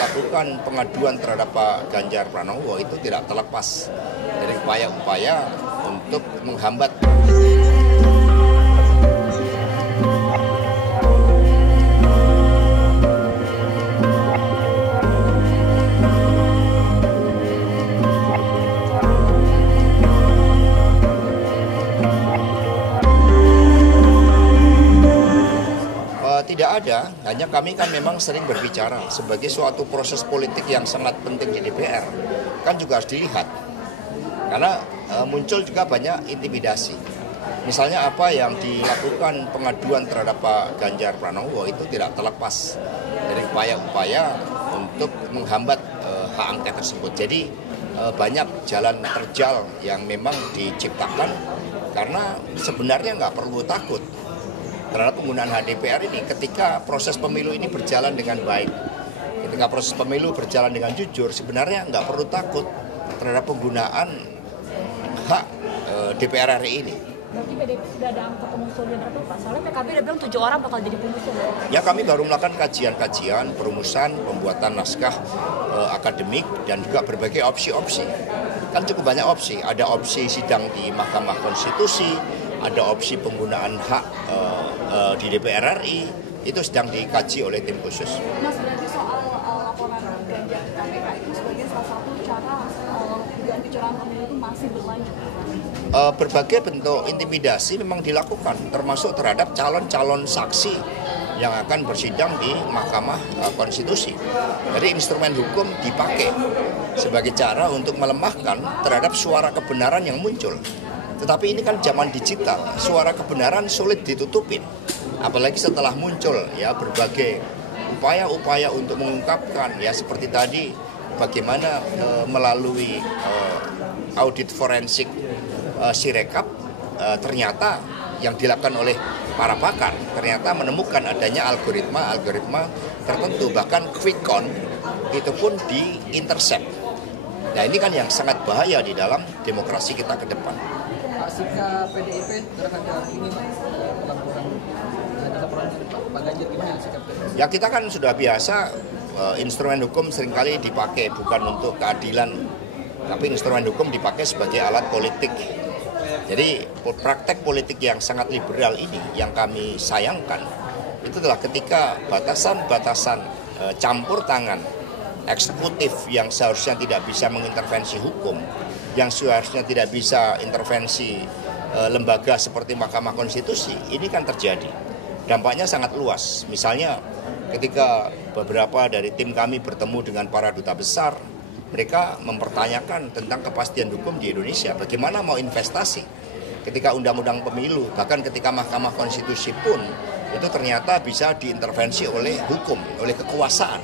melakukan pengaduan terhadap Pak Ganjar Pranowo itu tidak terlepas dari upaya-upaya untuk menghambat. Tidak ada, hanya kami kan memang sering berbicara sebagai suatu proses politik yang sangat penting di DPR. Kan juga harus dilihat, karena muncul juga banyak intimidasi. Misalnya apa yang dilakukan pengaduan terhadap Pak Ganjar Pranowo itu tidak terlepas dari upaya-upaya untuk menghambat hak angket tersebut. Jadi banyak jalan terjal yang memang diciptakan karena sebenarnya nggak perlu takut terhadap penggunaan hak DPR ini ketika proses pemilu ini berjalan dengan baik. Ketika proses pemilu berjalan dengan jujur, sebenarnya nggak perlu takut terhadap penggunaan hak DPR RI ini. Berarti PDIP sudah ada angka pengusulnya berapa Pak? Soalnya PKB udah bilang 7 orang bakal jadi pengusul. Ya kami baru melakukan kajian-kajian, perumusan, pembuatan naskah akademik, dan juga berbagai opsi-opsi. Kan cukup banyak opsi, ada opsi sidang di Mahkamah Konstitusi, ada opsi penggunaan hak di DPR RI, itu sedang dikaji oleh tim khusus. Mas, berarti soal laporan Ganjar ke KPK itu sebagai salah satu cara dugaan kecurangan pemilu itu masih berlanjut? Berbagai bentuk intimidasi memang dilakukan, termasuk terhadap calon-calon saksi yang akan bersidang di Mahkamah Konstitusi. Jadi instrumen hukum dipakai sebagai cara untuk melemahkan terhadap suara kebenaran yang muncul. Tetapi ini kan zaman digital, suara kebenaran sulit ditutupin. Apalagi setelah muncul ya berbagai upaya-upaya untuk mengungkapkan ya seperti tadi bagaimana melalui audit forensik Sirekap ternyata yang dilakukan oleh para pakar ternyata menemukan adanya algoritma tertentu, bahkan quick count itu pun di-intercept. Nah ini kan yang sangat bahaya di dalam demokrasi kita ke depan. Sikap PDIP terhadap ini laporan Pak Ganjar gimana sikap PDIP? Ya kita kan sudah biasa instrumen hukum seringkali dipakai bukan untuk keadilan, tapi instrumen hukum dipakai sebagai alat politik. Jadi praktek politik yang sangat liberal ini yang kami sayangkan itu adalah ketika batasan-batasan campur tangan eksekutif yang seharusnya tidak bisa mengintervensi hukum, yang seharusnya tidak bisa intervensi lembaga seperti Mahkamah Konstitusi, ini kan terjadi. Dampaknya sangat luas. Misalnya ketika beberapa dari tim kami bertemu dengan para duta besar, mereka mempertanyakan tentang kepastian hukum di Indonesia. Bagaimana mau investasi ketika undang-undang pemilu, bahkan ketika Mahkamah Konstitusi pun itu ternyata bisa diintervensi oleh hukum, oleh kekuasaan.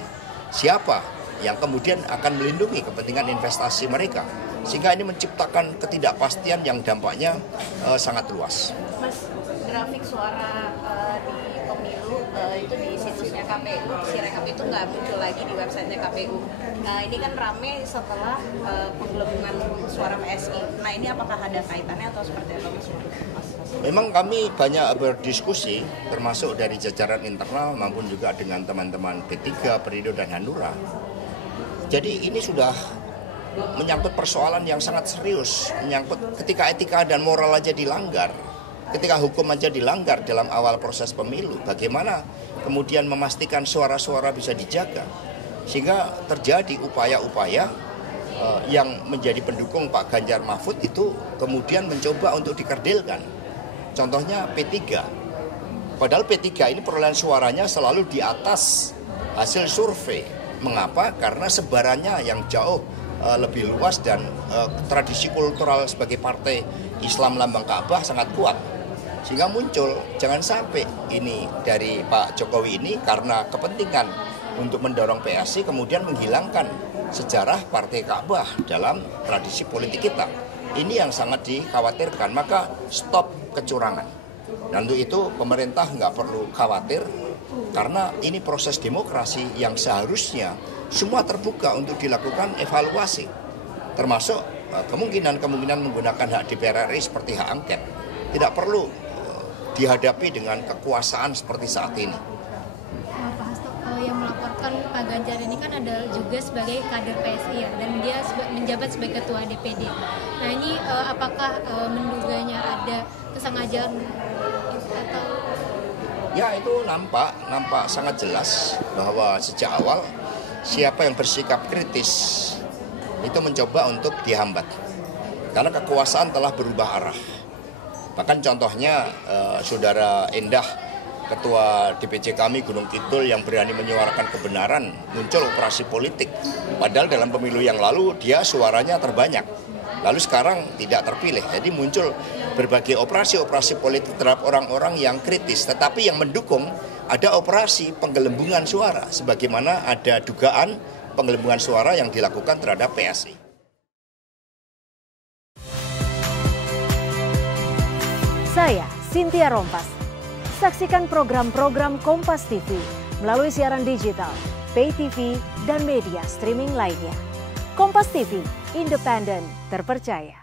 Siapa yang kemudian akan melindungi kepentingan investasi mereka? Sehingga ini menciptakan ketidakpastian yang dampaknya sangat luas. Mas, grafik suara di pemilu itu di situsnya KPU, Sirekap itu nggak muncul lagi di websitenya KPU. Nah ini kan rame setelah penggelembungan suara PSI. Nah ini apakah ada kaitannya atau seperti apa Mas? Memang kami banyak berdiskusi, termasuk dari jajaran internal maupun juga dengan teman-teman P3, Perindo, dan Hanura. Jadi ini sudah menyangkut persoalan yang sangat serius, menyangkut ketika etika dan moral aja dilanggar, ketika hukum aja dilanggar dalam awal proses pemilu, bagaimana kemudian memastikan suara-suara bisa dijaga, sehingga terjadi upaya-upaya yang menjadi pendukung Pak Ganjar Mahfud itu kemudian mencoba untuk dikerdilkan. Contohnya P3, padahal P3 ini perolehan suaranya selalu di atas hasil survei. Mengapa? Karena sebarannya yang jauh lebih luas dan tradisi kultural sebagai partai Islam lambang Ka'bah sangat kuat. Sehingga muncul, jangan sampai ini dari Pak Jokowi ini karena kepentingan untuk mendorong PSI kemudian menghilangkan sejarah partai Ka'bah dalam tradisi politik kita. Ini yang sangat dikhawatirkan, maka stop kecurangan. Dan untuk itu pemerintah nggak perlu khawatir karena ini proses demokrasi yang seharusnya semua terbuka untuk dilakukan evaluasi, termasuk kemungkinan menggunakan hak DPR RI seperti hak angket. Tidak perlu dihadapi dengan kekuasaan seperti saat ini. Pak Hasto, yang melaporkan kan Pak Ganjar ini kan ada juga sebagai kader PSI ya, dan dia menjabat sebagai ketua DPD. Nah ini apakah menduganya ada kesengajaan atau? Ya itu nampak sangat jelas bahwa sejak awal siapa yang bersikap kritis itu mencoba untuk dihambat. Karena kekuasaan telah berubah arah. Bahkan contohnya Saudara Endah, Ketua DPC kami Gunung Kidul yang berani menyuarakan kebenaran, muncul operasi politik. Padahal dalam pemilu yang lalu dia suaranya terbanyak. Lalu sekarang tidak terpilih. Jadi muncul berbagai operasi politik terhadap orang-orang yang kritis. Tetapi yang mendukung ada operasi penggelembungan suara. Sebagaimana ada dugaan penggelembungan suara yang dilakukan terhadap PSI. Saya Cynthia Rompas. Saksikan program-program Kompas TV melalui siaran digital, pay TV, dan media streaming lainnya. Kompas TV, independen, terpercaya.